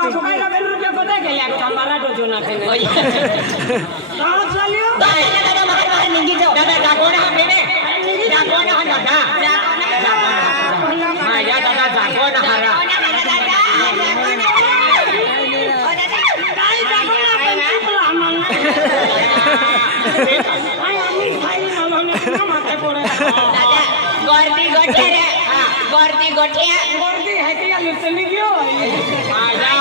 aku kaya ben rupiah kota kaya aku tambah dojo nak ini. Kalau selalu. દાદા મારે નીંગી જાઓ દાદા જાગો ને હા બેને જાગો ને હા દાદા હા યા દાદા જાગો ને હારા ગોરતી ગોઠિયા ગોરતી ગોઠિયા Gordi hai kaya lupa ni kyo. આજા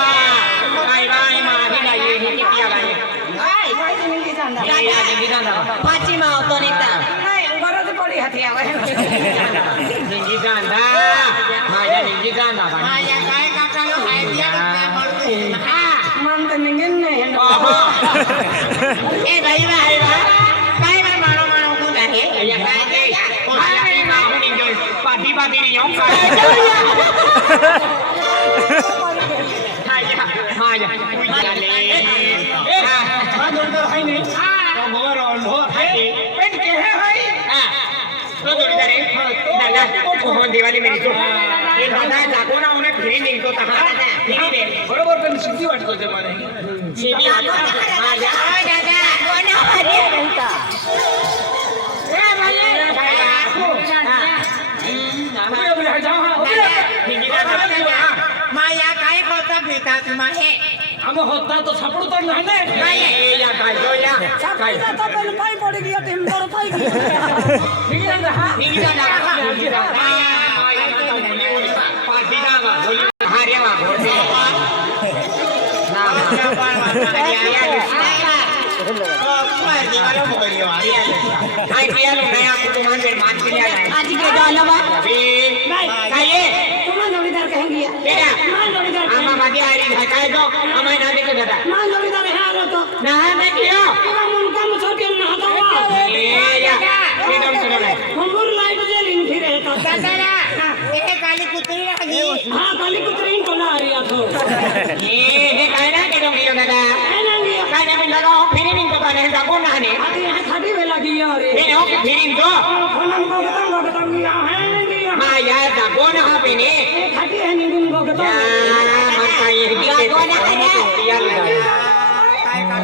કાઈ વાય માં આવી લાઈએ ની કિયા લાઈએ Hai, hai ni kita anda. યા ની દાદા પાછીમાં આવતો નહીં Hai, gordi tu poli hati awak. ની દાદા માયા ની દાદા માયા કાય કાકાનો આઈડિયા રૂપિયા મળતું હા Mantan ingin ni. એ ભાઈ ભાઈ કાઈ ભાઈ મારો મારો હું કહે અહીંયા કાઈ દે માયા ની માં હું ની જોઈ પાટી પાટી ની યો માયા માયા ઉઈ લે એ હા દોડો હાઈ નહીં તો ગોરો લો હાઈ પેટ કે હે હાઈ હા તો દોડી દરે દાદા કોહન દિવાળી મેરી તો એ દાદા જાગો ના ઉને ફરી નહીં તો તા ફરી દે બરોબર પેલી સીધી વાટકો છે મને સીધી માયા દાદા કોનો હરી રહેતા એ ભાઈ માયા કાય ખોટા ભીતા તુમાહે Kamu hotel tu sapur tu mana? या काय जो या Sapur tu tu pun pai podi dia tim tor pai dia. Ni anda ha. Ini dah dah party दा वा बोली हारे वा बोली ना आई किया लो नया कुटुंबान में मान के लिया आज के डालवा अभी काये Cuma जोड़ीदार कहेंगे. तेरा मान जोड़ीदार. आमा बादी आई है काय दो हमारे ना देखे दादा मान जोड़ीदार है आरो तो. ना मैं कियो Kita मुनका मुछोटी ना तो. ए या एकदम सुनो ले Kumbur light je lin फिर है तो. દાદા એ કાલી કૂતરી લાગી हाँ काली कुतरी को ना आ रही तो. ये काय ना के दो कियो दादा है ना ये. काय ना में लगाओ फिरिंग तो बने जाको ना ने आती है खाटी वेला की यार. ये हो कि फिरिंग तो खाना को बताऊं ये है नहीं. हाँ यार जाको ना हा पेने खाटी है नहीं को या बताऊं. माता ये भी જાગો ના હે यार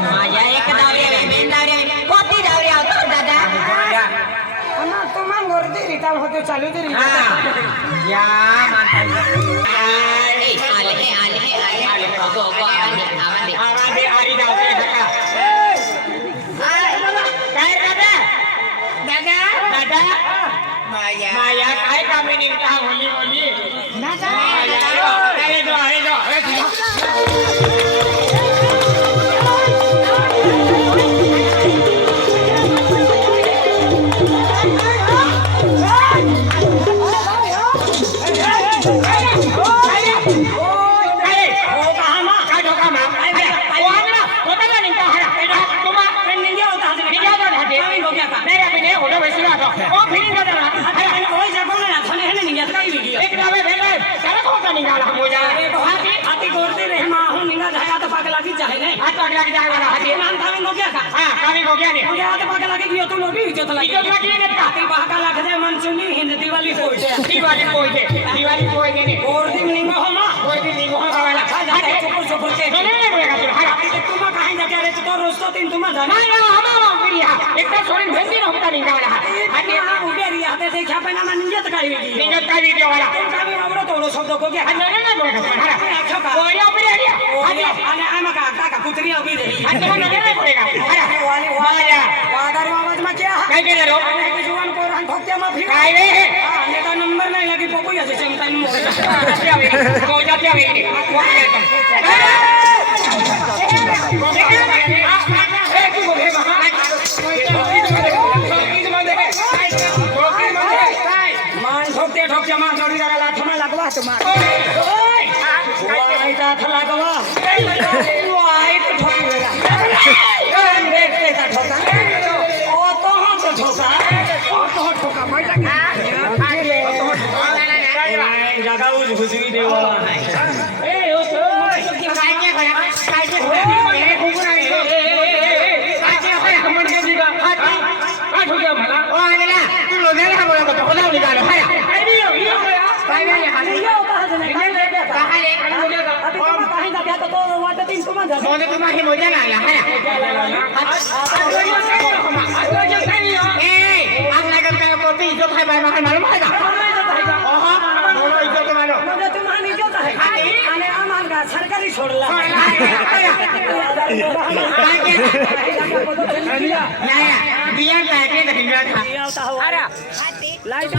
માયા એક દાવરી આવે બેન દાવરી આવે કોતી દાવરી આવતો દાદા Ama tuman gordi rita hote चालू दे rita. या माता એ આલે આલે ગો ગો આલે આવાને आवाज़ आ रही जाते हका काय दादा દાદા दादा માયા माया काय काम में निकता होली होली દાદા अरे जो हाथी गोरते रहे मां हूं निंगा धागा तो पागल लगी जाए ने हाथ पकड़ के जाए वाला हाथी मान था में क्या का हां कामी हो गया ने मुझे हाथ पागल लगी गयो तू लोभी इज्जत लगी इज्जत लगी ने हाथी पागल लग जाए मन सुनी हिंद दिवाली होई दे दिवाली कोई दे ने गोरती में निंगा हो मां कोई दिन नहीं हो वाला खा जाते चुप के नहीं नहीं बोलेगा तू हां तुम कहां जाके रे तो रोज तो तीन तुम जाना नहीं ना हमारा प्रिया एक तो छोड़ी भेंदी न होता नहीं वाला हाथी हां उबे रिया हाथे से क्या पहना ना नियत का नियत का वीडियो वाला तुम का भी आवड़ो तो शब्द को क्या नहीं नहीं बोलेगा हां कोई ऊपर आ गया आने आने आमा का पुत्री अभी रही हां तो नहीं बोलेगा हां वाली वाली वादारी आवाज में क्या है काय के रो जुवान को रन ठोकते में फिर काय रे हां नेता नंबर नहीं लगी पोपू ऐसे चिंता नहीं मोरे हो जाते हैं मान ठोकते ठोकते मान जोड़ी जरा लाठ में लगवा तुम्हारे ओए वाई का था लगवा वाई तो ठोकी मेरा कान देखते का ठोका ओ तो ठोका मैं जगह उस हुजवी देवा ए ओ तो काय के मेरे कुकुर आ गए मन के दिगा हाथ हो गया भला ओ आगला तू लोगे ना बोला तो खोला निकालो हाया काय नहीं हो गया काय नहीं आणि येऊ का हजं नाही? काय नाही द्या का? काय रे? काय बोलले का? आता तुम्हाला काही नाही द्या, तर तो वाटत येईल तुम्हाला झालं. मोदे तुम्हाला हे मोजा लागला है आज लागत काय बोलते इज्जत आहे बाय मालूम आहे का इज्जत मानो म्हणजे तुम्हाला निजत आहे. आणि आम्हाला का सरकारी सोडला. नाही बिया काय ते लाईट